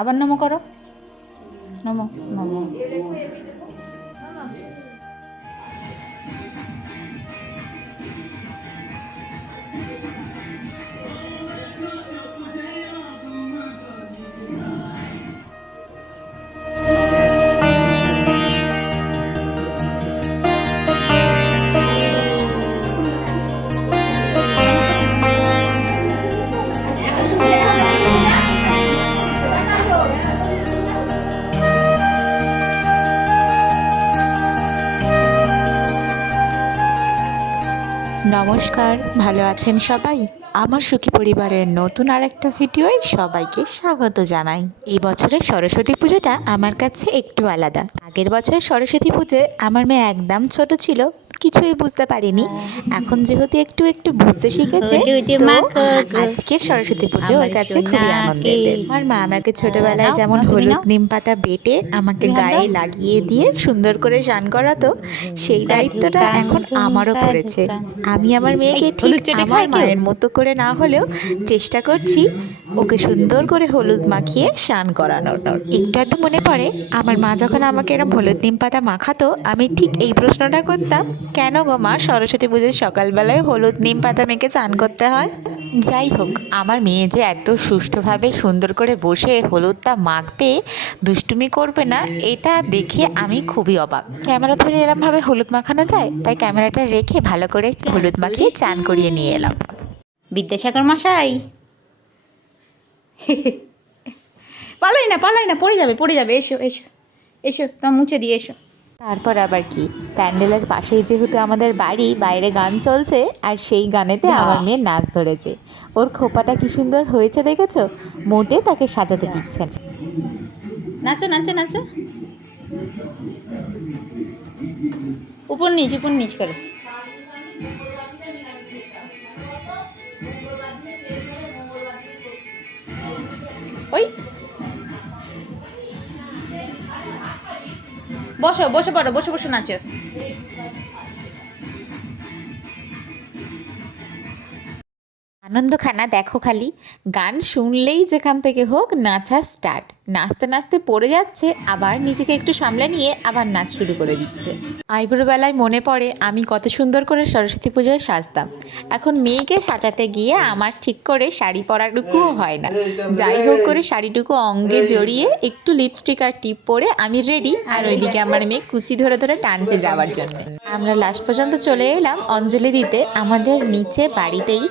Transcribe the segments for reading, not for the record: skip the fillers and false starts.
আবার নমো করো, নমো নমো। নমস্কার, ভালো আছেন সবাই? আমার সুখী পরিবারের নতুন আরেকটা ভিডিওয় সবাইকে স্বাগত জানাই। এই বছরের সরস্বতী পুজোটা আমার কাছে একটু আলাদা। আগের বছরের সরস্বতী পুজোয় আমার মেয়ে একদম ছোট ছিল, কিছুই বুঝতে পারিনি। এখন যেহেতু একটু একটু বুঝতে শিখেছে, তো আজকের সরস্বতী পুজো ওর কাছে খুবই আনন্দের। আমার মা আমাকে ছোটবেলায় যেমন হলুদ নিম পাতা বেটে আমাকে গায়ে লাগিয়ে দিয়ে সুন্দর করে স্নান করাতো, সেই দায়িত্বটা এখন আমারও পড়েছে। আমি আমার মেয়েকে ঠিক আমার মায়ের মতো করে না হলেও চেষ্টা করছি ওকে সুন্দর করে হলুদ মাখিয়ে স্নান করানোর। একটু একটু মনে পড়ে আমার মা যখন আমাকে এরকম হলুদ নিম পাতা মাখাতো, আমি ঠিক এই প্রশ্নটা করতাম, কেন গো মা সরস্বতী পুজোর সকালবেলায় হলুদ নিম পাতা মেখে স্নান করতে হয়? যাই হোক, আমার মেয়ে যে এত সুষ্ঠুভাবে সুন্দর করে বসে হলুদটা মাখবে, দুষ্টুমি করবে না, এটা দেখে আমি খুবই অবাক। ক্যামেরা ধরে এরমভাবে হলুদ মাখানো যায়? তাই ক্যামেরাটা রেখে ভালো করে হলুদ মাখিয়ে চান করিয়ে নিয়ে এলাম। বিদ্যাসাগর মশাই, পালাই না পালাই না, পড়ে যাবে পড়ে যাবে, এসো এসো এসো, তোমার মুছে দিয়ে এসো। তারপর আবার কি, প্যান্ডেলের পাশেই যেহেতু আমাদের বাড়ি, বাইরে গান চলছে আর সেই গানেতে আমার মেয়ে নাচ ধরেছে। ওর খোপাটা কি সুন্দর হয়েছে দেখেছো? মোটে তাকে সাজাতে দিচ্ছেন। নাচো নাচো নাচো, উপর নিচ করো। ওই বসো, বসে পড়ো, বসে বসে নাচো। আনন্দখানা দেখো খালি, গান শুনলেই যেখান থেকে হোক নাচা স্টার্ট। নাচতে নাচতে পড়ে যাচ্ছে, আবার নিজেকে একটু সামলে নিয়ে আবার নাচ শুরু করে দিচ্ছে। আইবুড়োবেলায় মনে পড়ে আমি কত সুন্দর করে সরস্বতী পুজোয় সাজতাম। এখন মেয়েকে সাজাতে গিয়ে আমার ঠিক করে শাড়ি পরাটুকুও হয় না। যাই হোক করে শাড়িটুকু অঙ্গে জড়িয়ে একটু লিপস্টিক আর টিপ পরে আমি রেডি, আর ওইদিকে আমার মেয়ে কুচি ধরে ধরে টানছে যাওয়ার জন্য। আমরা লাস্ট পর্যন্ত চলে এলাম অঞ্জলি দিতে। আমাদের নিচে বাড়িতেই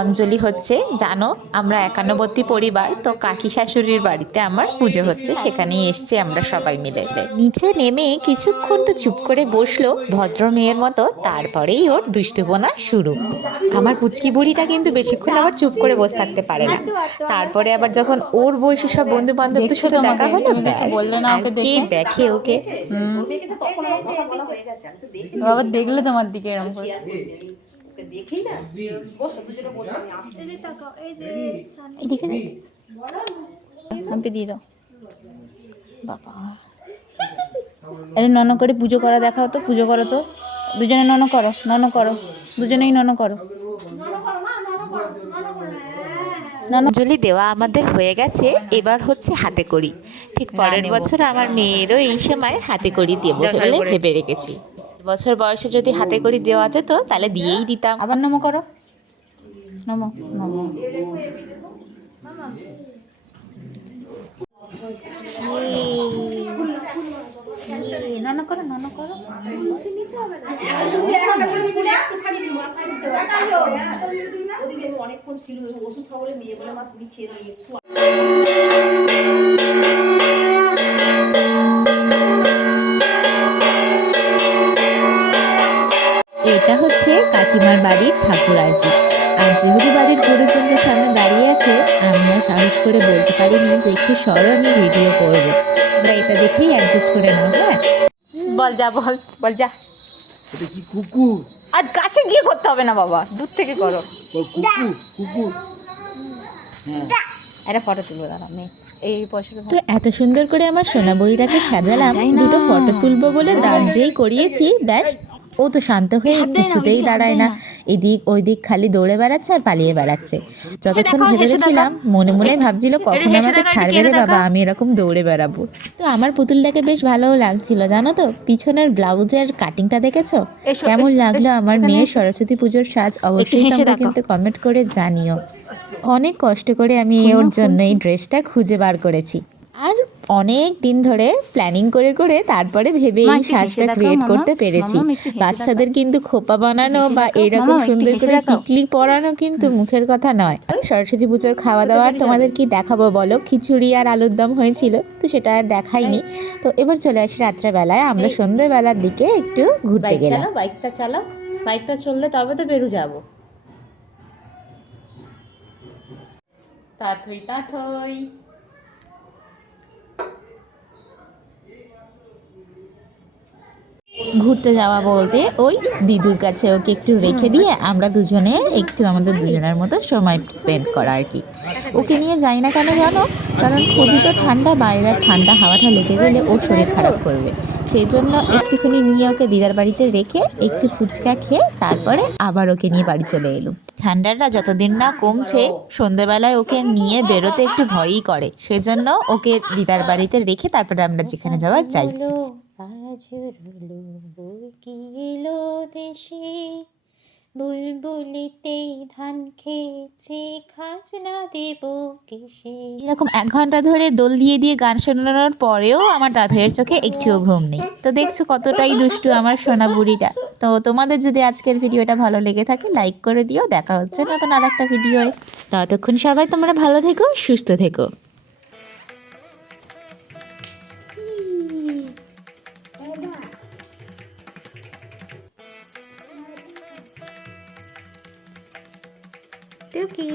অঞ্জলি হচ্ছে, জানো আমরা একান্নবর্তী পরিবার, তো কাকি শাশুড়ির বাড়িতে আমার পুজো হচ্ছে, সেখানেই এসছি আমরা সবাই মিলে। নিচে নেমে কিছুক্ষণ তো চুপ করে বসলো ভদ্র মেয়ের মতো, তারপরেই ওর দুষ্টুপনা শুরু। আমার পুচকি বুড়িটা কিন্তু বেশিক্ষণ আবার চুপ করে বসে থাকতে পারে না। তারপরে আবার যখন ওর বয়সী সব বন্ধু বান্ধবদের সাথে দেখা হলো, বললে না ওকে কে দেখে ওকে। বাবা দেখলে তোমার দিকে এরকম করে। হাম্পি দিয়ে দাও বাবা। আরে নন করে পুজো করা দেখাও তো, পুজো করো তো, দুজনে নন করো, নন করো, দুজনেই নন করো। অঞ্জলি দেওয়া আমাদের হয়ে গেছে, এবার হচ্ছে হাতে কড়ি। ঠিক পরের বছর আমার মেয়েরও এই সময় হাতে কড়ি দেবো বলে ভেবে রেখেছি। বছর বয়সে যদি হাতে কড়ি দেওয়া যেত তাহলে দিয়েই দিতাম। আবার নমো করো, নমো নমো। নন করো, নন করো। এটা হচ্ছে কাকিমার বাড়ির ঠাকুর আর কি। আর যেহেতু বাড়ির গুরুজনদের সামনে দাঁড়িয়ে আছে, আমি আর সাহস করে বলতে পারিনি যে একটু সরো, আমি ভিডিও করবো। তোমরা এটা দেখেই অ্যাডজাস্ট করে নাও। হ্যাঁ, বল যা, বল বল যা। এটা কি কুকুর? আর কাছে গিয়ে করতে হবে না বাবা, দূর থেকে করো। কুকুর কুকুর। একটা ফটো তুলবো দাঁড়া মেয়ে, এই পয়সাটা। তো এত সুন্দর করে আমার সোনা বইটাকে সাজালাম, দুটো ফটো তুলবো বলে দাঁড় যেই করিয়েছি, ব্যাস ও তো শান্ত হয়ে হাত দে না, কিছুতেই ওইদিকে হাত দাঁড়ায় দে না, না। এদিক ওইদিক খালি দৌড়ে বেড়াচ্ছে আর পালিয়ে বেড়াচ্ছে। যতক্ষণ দেখাও, ভেতরে হেসে দেখাও। ছিলাম মনে মনে ভাবছিল কখন হেসে আমাকে দেখাও, একটু ছাড়বে কেঁদে রে বাবা, দেখাও। আমি এরকম দৌড়ে বেড়াবো। তো আমার পুতুলটাকে বেশ ভালোও লাগছিল জানো তো, পিছনের ব্লাউজের কাটিংটা দেখেছো এসো, কেমন এসো, লাগলো এসো, আমার এখানে মেয়ের এসো। সরস্বতী পুজোর সাজ? একটু অবশ্যই হেসে তোমরা দেখাও। কিন্তু কমেন্ট করে জানিও। অনেক কষ্ট করে আমি ফুল ওর না, ফুল, জন্য এই ফুল। ড্রেসটা খুঁজে বার করেছি, আর অনেক দিন ধরে প্ল্যানিং করে করে তারপরে ভেবে মা এই একটু হেসে সাজটা দেখাও, ক্রিয়েট মামা। করতে পেরেছি। মামাম একটু হেসে বাচ্চাদের দেখাও। কিন্তু খোপা বানানো হেসে বা দেখাও। এরকম মামা একটু সুন্দর হেসে করে দেখাও। টিকলি পরানো কিন্তু মুখের কথা নয়। সরস্বতী পুজোর খাওয়া দাওয়া আর তোমাদের কি দেখাবো বলো, খিচুড়ি আর আলুর দম হয়েছিল, তো সেটা আর দেখাইনি। তো এবার চলে আসি রাত্রেবেলায়, আমরা সন্ধ্যেবেলার দিকে একটু ঘুরতে গেলাম। বাইকটা চালাও, বাইকটা চললে তবে তো বেরু যাবো। তাথই তাথই। ঘুরতে যাওয়া বলতে ওই দিদুর কাছে ওকে একটু রেখে দিয়ে আমরা দুজনে একটু আমাদের দুজনের মতো সময় স্পেন্ড করা আর কি। ওকে নিয়ে যাই না কেন জানো, কারণ খুবই তো ঠান্ডা, বাইরের ঠান্ডা হাওয়াটা লেগে গেলে ওর শরীর খারাপ করবে। সেই জন্য একটুখানি নিয়ে ওকে দিদার বাড়িতে রেখে একটু ফুচকা খেয়ে তারপরে আবার ওকে নিয়ে বাড়ি চলে এলুম। ঠান্ডাটা যতদিন না কমছে সন্ধেবেলায় ওকে নিয়ে বেরোতে একটু ভয়ই করে, সেজন্য ওকে দিদার বাড়িতে রেখে তারপরে আমরা যেখানে যাওয়ার যাই। বুলবুলিতেই ধান খেয়েছি, খাজনা দেব কিসে। এরকম 1 ঘন্টা ধরে দোল দিয়ে দিয়ে গান শোনানোর পরেও আমার দাদুয়ের চোখে একটুও ঘুম নেই। তো দেখছো কতটাই দুষ্টু আমার সোনা বুড়িটা। তো তোমাদের যদি আজকের ভিডিওটা ভালো লেগে থাকে লাইক করে দিও। দেখা হচ্ছে নতুন আর একটা ভিডিওয়। ততক্ষণ সবাই তোমরা ভালো থেকো, সুস্থ থেকো। টুকি।